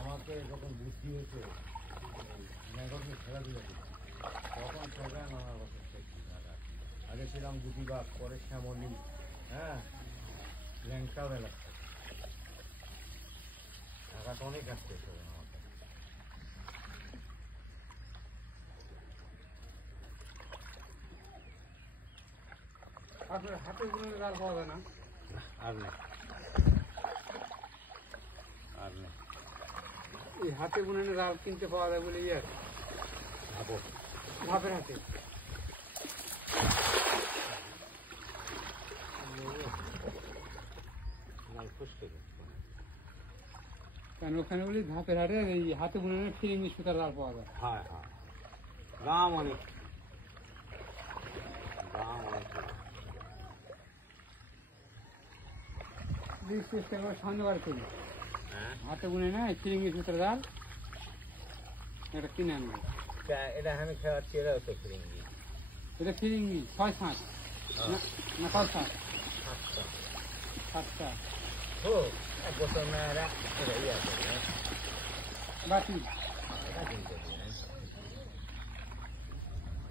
আমাকে যখন বুদ্ধি হয়েছে খেলাধুলা তখন সবাই নানা রকম আগে ছিলাম গুটিবাগ, পরে শ্যামলি, হ্যাঁ, ল্যাংটাও এলাকা টাকাটা অনেক আসছে আমাকে। আপনার হাতে গুনে জাল পাওয়া যায় না? আর নেই, আর নেই। এই হাতে গুনে জাল কিনতে পাওয়া যায় বলে ইয়ে ভাপের হাতে কেন ওখানে বলি ধাপের হাটে এই হাতে বুনে ফিরিঙ্গি সুতার জাল পাওয়া যায়। হ্যাঁ হ্যাঁ, দাম অনেক, দাম অনেক। চেষ্টা করে সন্দেহবার করি হাতে বুনে না ফিরিঙ্গি সুতার জাল এটা কিনে আনবো। এটা আমি খাওয়াচ্ছি, এরা হচ্ছে ফিরিঙ্গি। এটা ফিরিঙ্গি 6-7 না 5-7? 7টা। ও এক বছর না এরা এটাই আছে বাকি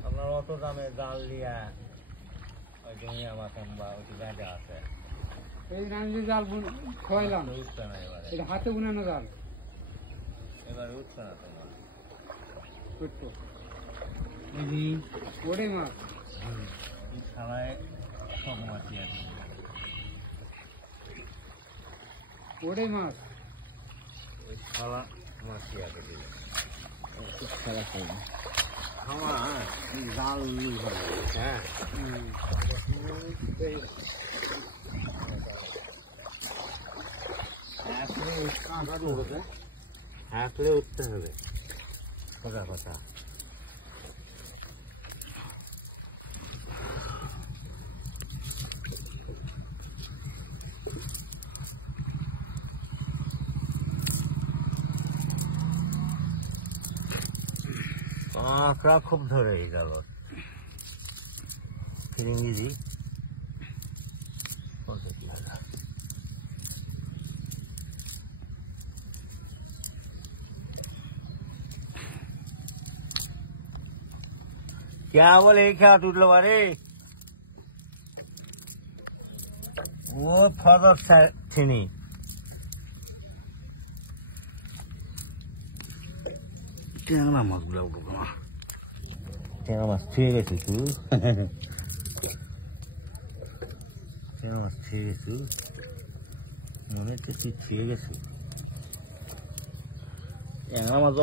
আপনার অত দামে জাল লিয়া ওই জমিয়া মাথাম বা ওই গাঁজা আছে, এই আমি যে জাল খাওয়াইলাম উঠছে না এবারে, এটা হাতে বুনানো জাল এবারে উঠছে না তোমার। করতো ওটাই মাছ খালায় সব মাছি আছে, ওটাই মাছ ওই খালা মাছি আছে দিলে খেলা করবে আমার জাল ভালো। হ্যাঁ হাঁকলে উঠতে হবে, সোজা কথা। কাঁকড়া খুব ধরে গেল ফিরিঙ্গি। क्या बोले, क्या टूटलो बारे वो फदर छिनी ট্যাংরা মাছগুলো উঠবো না, ট্যাংরা মাছ খেয়ে গেছি তুই, ট্যাংরা মাছ খেয়ে গেছি মনে হচ্ছে তুই খেয়ে গেছি ট্যাংরা মাছ।